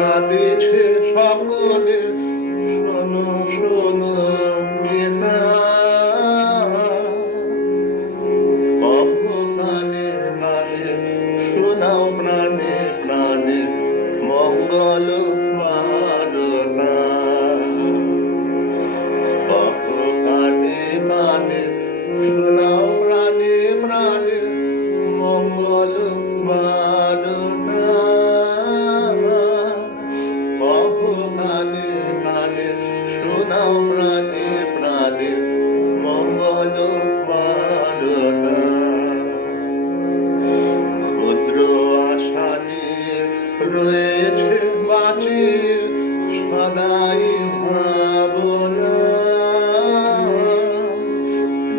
কাঁদিছে সকলে শোনো শোনো পিতা অপকালে কালে শোনাও মঙ্গল বারতা রয়েছে বাঁচিয়ে সদাই ভাবনা।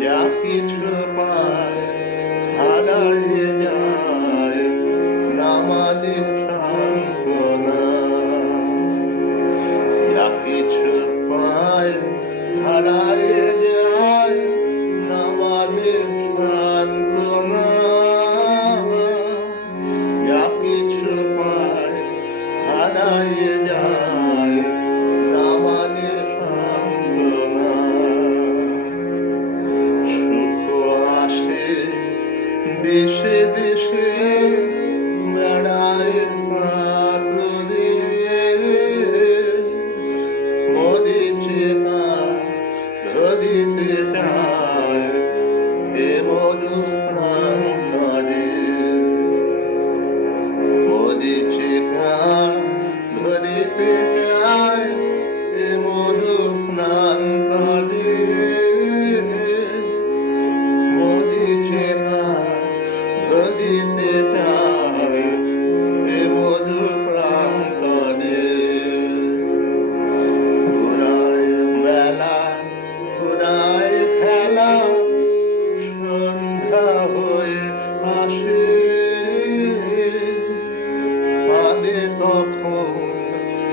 যা কিছু পায় হারায় যায় নামাদের সান্ত্বনা। যা কিছু পায় হারায়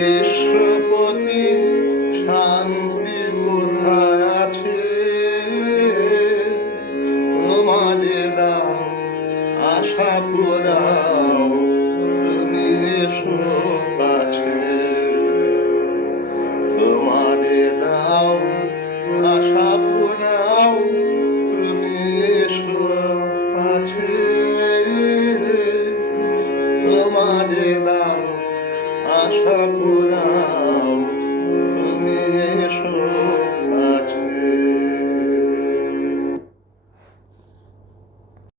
বিশ্বপতি শান্তি কোথায় আছে? তোমাদের দাও, আশা পুরাও তুমি কাছে। তোমারে দাও, আশা পুরাও তুমি এসো তোমারে দাও আশা পুরাও তুমি এসো।